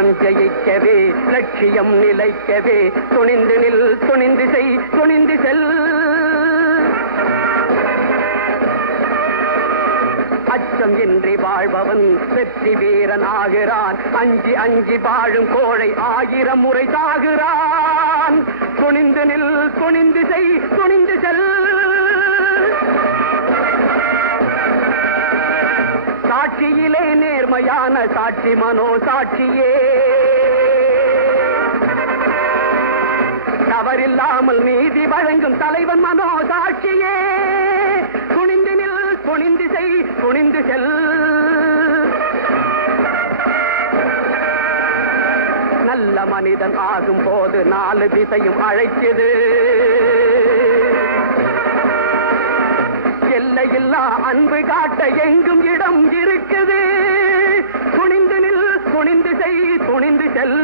அச்சம் ஜெயிக்கவே லட்சியம் நிலைக்கவே துணிந்து நில் துணிந்து செய் துணிந்து செல். அச்சம் இன்றி வாழ்பவன் வெற்றி வீரன் ஆகிறான். அஞ்சி அஞ்சி வாழும் கோழை 1000 முறை சாகிறான். துணிந்து நில் துணிந்து செய் துணிந்து செல். சாட்சியிலே நேர்மையான சாட்சி மனோ சாட்சியே. தவறில்லாமல் நீதி வழங்கும் தலைவன் மனோ சாட்சியே. துணிந்து நில் துணிந்து செய் துணிந்து செல். நல்ல மனிதன் ஆகும் போது 4 திசையும் அழைக்குது. எல்லையில்லா அன்பு காட்ட எங்கும் இடம் இருக்குது. துணிந்து நில் துணிந்து செய் துணிந்து செல்.